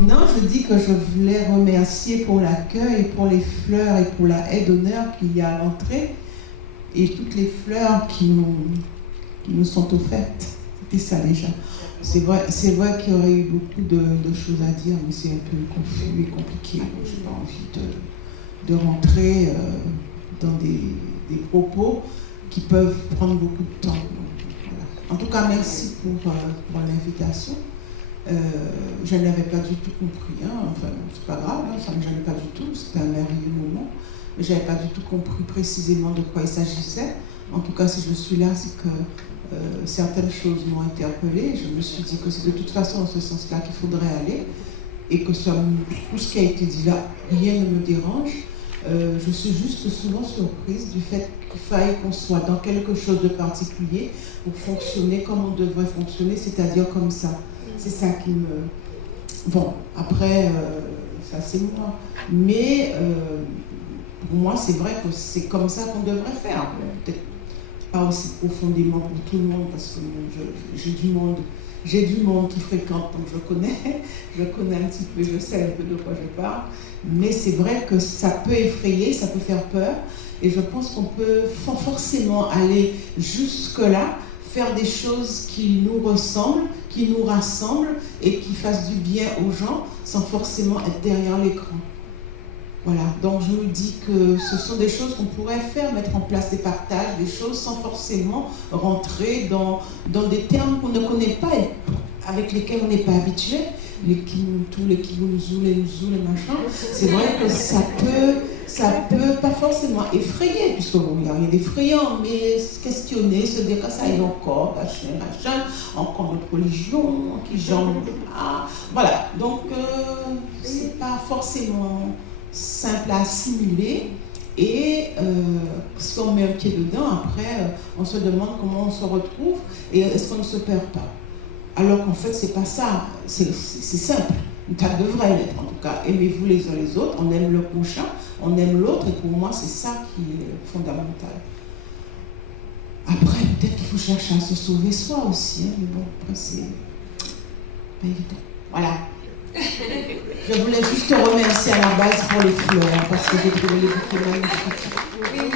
Non, je dis que je voulais remercier pour l'accueil, pour les fleurs et pour la haie d'honneur qu'il y a à l'entrée et toutes les fleurs qui nous sont offertes. C'était ça déjà. C'est vrai qu'il y aurait eu beaucoup de choses à dire, mais c'est un peu confus et compliqué. Je n'ai pas envie de rentrer dans des propos qui peuvent prendre beaucoup de temps. Voilà. En tout cas, merci pour l'invitation. Je n'avais pas du tout compris, hein. Enfin, c'est pas grave, hein, ça ne me gênait pas du tout, c'était un merveilleux moment. Mais je n'avais pas du tout compris précisément de quoi il s'agissait. En tout cas, si je suis là, c'est que certaines choses m'ont interpellée. Je me suis dit que c'est de toute façon dans ce sens-là qu'il faudrait aller et que tout ce qui a été dit là, rien ne me dérange. Je suis juste souvent surprise du fait qu'il faille qu'on soit dans quelque chose de particulier pour fonctionner comme on devrait fonctionner, c'est-à-dire comme ça. C'est ça qui me... Bon, après, ça c'est moi. Mais pour moi, c'est vrai que c'est comme ça qu'on devrait faire. Peut-être pas aussi profondément pour tout le monde, parce que j'ai du monde qui fréquente, donc je connais un petit peu, je sais un peu de quoi je parle. Mais c'est vrai que ça peut effrayer, ça peut faire peur. Et je pense qu'on peut forcément aller jusque-là, faire des choses qui nous ressemblent, qui nous rassemblent et qui fassent du bien aux gens sans forcément être derrière l'écran. Voilà, donc je me dis que ce sont des choses qu'on pourrait faire, mettre en place des partages, des choses sans forcément rentrer dans des termes qu'on ne connaît pas et avec lesquels on n'est pas habitué, tous les kibounzou, les machins. C'est vrai que ça peut pas forcément effrayer, puisque bon, il n'y a rien d'effrayant, mais se questionner, se dire que ça y est encore, machin, encore notre religion, qui genre, voilà, donc c'est pas forcément simple à assimiler et si on met un pied dedans, après on se demande comment on se retrouve et est-ce qu'on ne se perd pas, alors qu'en fait c'est pas ça, c'est simple, ça devrait l'être en tout cas. Aimez-vous les uns les autres, on aime le prochain, on aime l'autre, et pour moi c'est ça qui est fondamental. Après peut-être qu'il faut chercher à se sauver soi aussi, hein, mais bon, après c'est pas évident. Voilà. Je voulais juste te remercier à la base pour les fleurs, parce que j'ai trouvé les bouquets magnifiques.